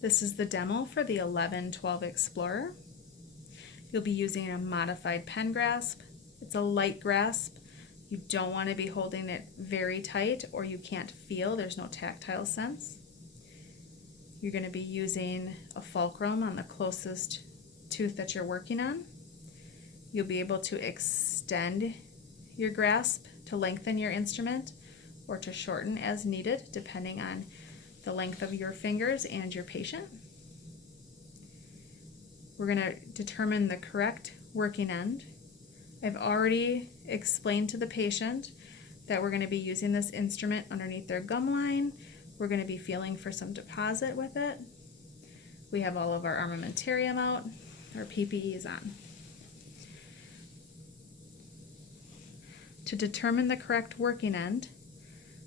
This is the demo for the 1112 Explorer. You'll be using a modified pen grasp. It's a light grasp. You don't want to be holding it very tight or you can't feel, there's no tactile sense. You're going to be using a fulcrum on the closest tooth that you're working on. You'll be able to extend your grasp to lengthen your instrument or to shorten as needed depending on the length of your fingers and your patient. We're going to determine the correct working end. I've already explained to the patient that we're going to be using this instrument underneath their gum line. We're going to be feeling for some deposit with it. We have all of our armamentarium out, our PPEs on. To determine the correct working end,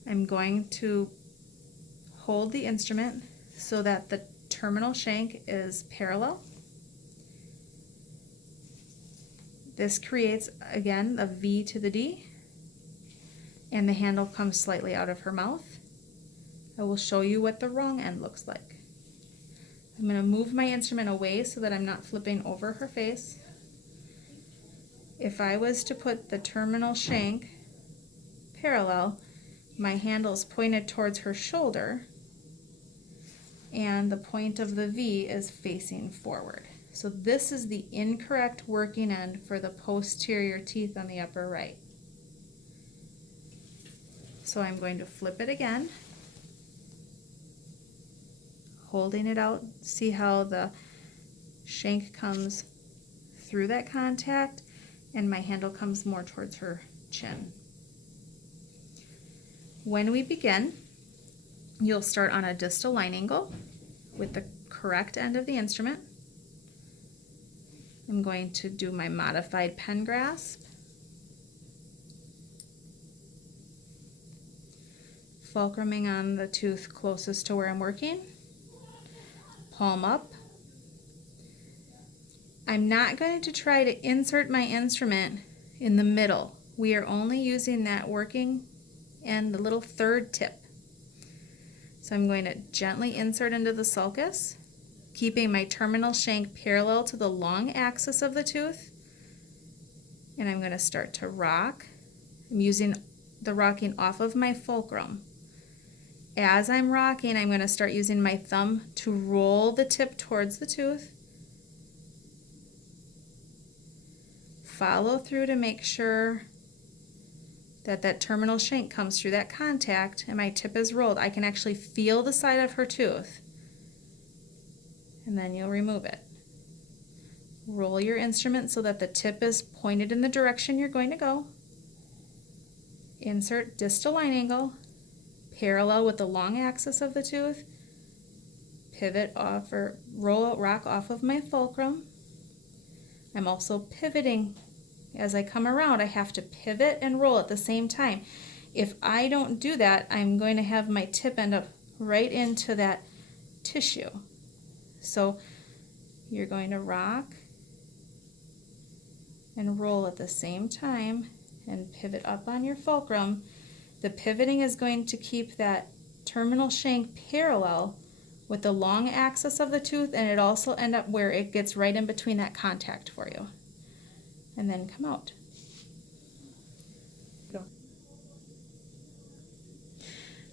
I'm going to hold the instrument so that the terminal shank is parallel. This creates, again, a V to the D, and the handle comes slightly out of her mouth. I will show you what the wrong end looks like. I'm going to move my instrument away so that I'm not flipping over her face. If I was to put the terminal shank parallel, my handle is pointed towards her shoulder, and the point of the V is facing forward. So this is the incorrect working end for the posterior teeth on the upper right. So I'm going to flip it again, holding it out. See how the shank comes through that contact and my handle comes more towards her chin. When we begin, you'll start on a distal line angle with the correct end of the instrument. I'm going to do my modified pen grasp, fulcruming on the tooth closest to where I'm working, palm up. I'm not going to try to insert my instrument in the middle. We are only using that working and the little third tip. So I'm going to gently insert into the sulcus, keeping my terminal shank parallel to the long axis of the tooth. And I'm going to start to rock. I'm using the rocking off of my fulcrum. As I'm rocking, I'm going to start using my thumb to roll the tip towards the tooth. Follow through to make sure that that terminal shank comes through that contact and my tip is rolled. I can actually feel the side of her tooth. And then you'll remove it. Roll your instrument so that the tip is pointed in the direction you're going to go. Insert distal line angle, parallel with the long axis of the tooth. Pivot off or rock off of my fulcrum. I'm also pivoting. As I come around, I have to pivot and roll at the same time. If I don't do that, I'm going to have my tip end up right into that tissue. So you're going to rock and roll at the same time and pivot up on your fulcrum. The pivoting is going to keep that terminal shank parallel with the long axis of the tooth, and it also end up where it gets right in between that contact for you. And then come out.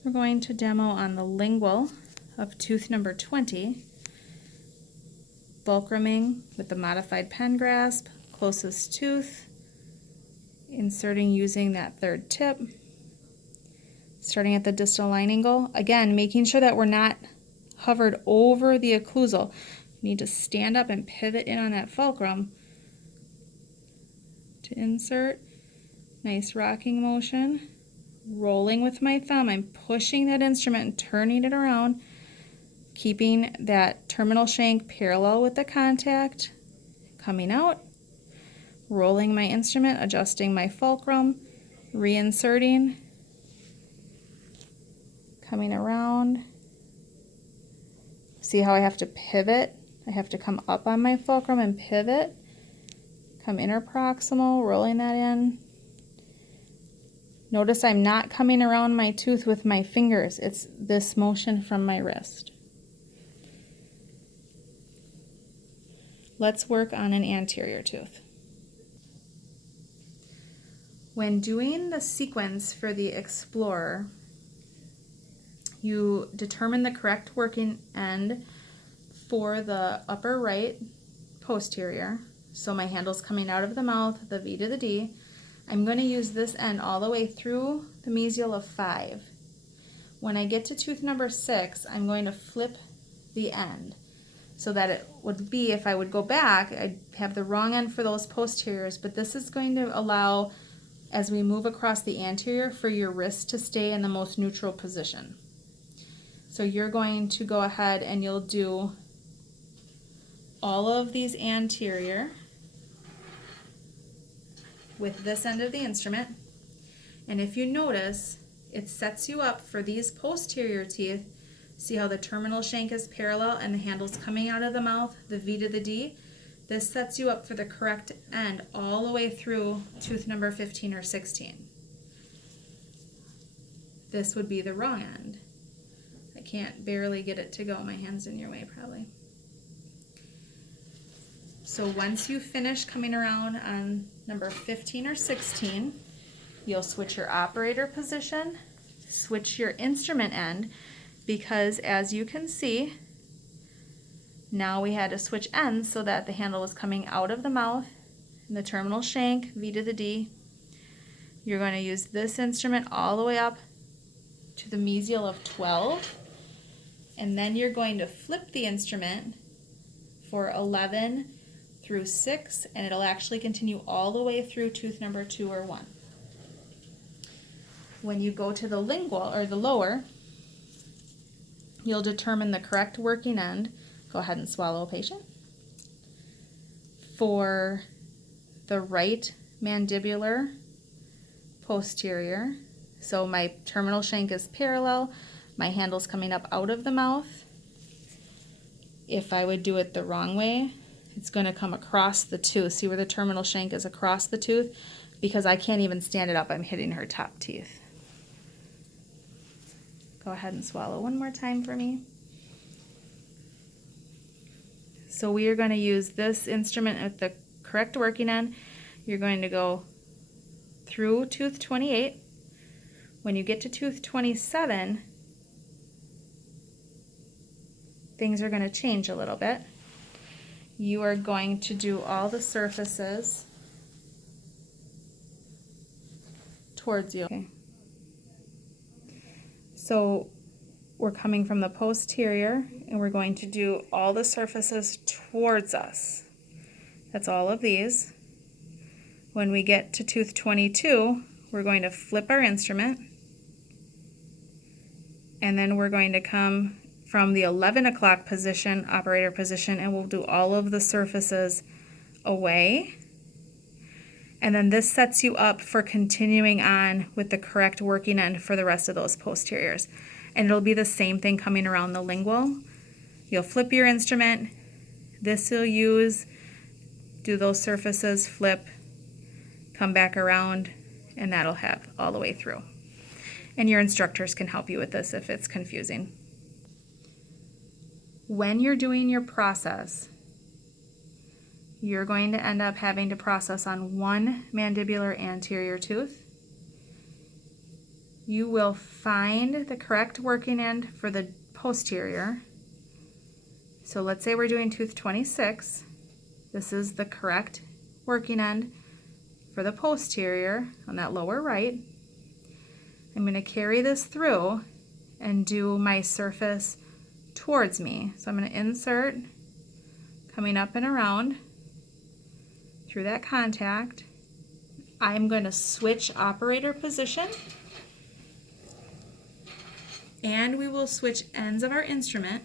We're going to demo on the lingual of tooth number 20. Fulcruming with the modified pen grasp, closest tooth, inserting using that third tip, starting at the distal line angle. Again, making sure that we're not hovered over the occlusal. You need to stand up and pivot in on that fulcrum to insert. Nice rocking motion. Rolling with my thumb, I'm pushing that instrument and turning it around, keeping that terminal shank parallel with the contact, coming out, rolling my instrument, adjusting my fulcrum, reinserting, coming around. See how I have to pivot? I have to come up on my fulcrum and pivot, come interproximal, rolling that in. Notice I'm not coming around my tooth with my fingers. It's this motion from my wrist. Let's work on an anterior tooth. When doing the sequence for the Explorer, you determine the correct working end for the upper right posterior. So my handle's coming out of the mouth, the V to the D. I'm going to use this end all the way through the mesial of 5. When I get to tooth number 6, I'm going to flip the end so that it would be, if I would go back, I'd have the wrong end for those posteriors, but this is going to allow, as we move across the anterior, for your wrist to stay in the most neutral position. So you're going to go ahead and you'll do all of these anterior with this end of the instrument. And if you notice, it sets you up for these posterior teeth. See how the terminal shank is parallel and the handle's coming out of the mouth, the V to the D? This sets you up for the correct end all the way through tooth number 15 or 16. This would be the wrong end. I can't barely get it to go. My hand's in your way probably. So once you finish coming around on number 15 or 16, you'll switch your operator position, switch your instrument end, because as you can see, now we had to switch ends so that the handle was coming out of the mouth and the terminal shank, V to the D. You're going to use this instrument all the way up to the mesial of 12, and then you're going to flip the instrument for 11 through 6, and it'll actually continue all the way through tooth number 2 or 1. When you go to the lingual, or the lower, you'll determine the correct working end. Go ahead and swallow, patient. For the right mandibular posterior, so my terminal shank is parallel, my handle's coming up out of the mouth. If I would do it the wrong way, it's going to come across the tooth. See where the terminal shank is across the tooth? Because I can't even stand it up, I'm hitting her top teeth. Go ahead and swallow one more time for me. So we are going to use this instrument at the correct working end. You're going to go through tooth 28. When you get to tooth 27, things are going to change a little bit. You are going to do all the surfaces towards you. Okay. So we're coming from the posterior and we're going to do all the surfaces towards us. That's all of these. When we get to tooth 22, we're going to flip our instrument, and then we're going to come from the 11 o'clock position, operator position, and we'll do all of the surfaces away. And then this sets you up for continuing on with the correct working end for the rest of those posteriors. And it'll be the same thing coming around the lingual. You'll flip your instrument. This you'll use, do those surfaces, flip, come back around, and that'll have all the way through. And your instructors can help you with this if it's confusing. When you're doing your process, you're going to end up having to process on one mandibular anterior tooth. You will find the correct working end for the posterior. So let's say we're doing tooth 26. This is the correct working end for the posterior on that lower right. I'm going to carry this through and do my surface towards me. So I'm going to insert, coming up and around through that contact. I'm going to switch operator position, and we will switch ends of our instrument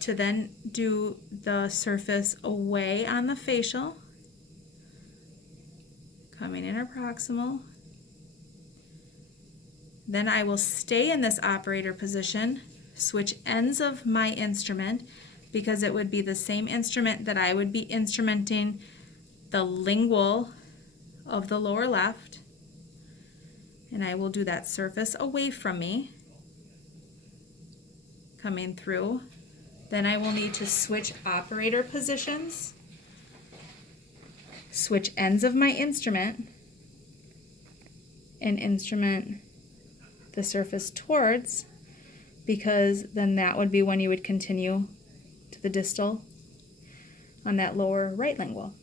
to then do the surface away on the facial, coming interproximal. Then I will stay in this operator position, switch ends of my instrument, because it would be the same instrument that I would be instrumenting the lingual of the lower left. And I will do that surface away from me, coming through Then I will need to switch operator positions, switch ends of my instrument, and instrument the surface towards, because then that would be when you would continue to the distal on that lower right lingual.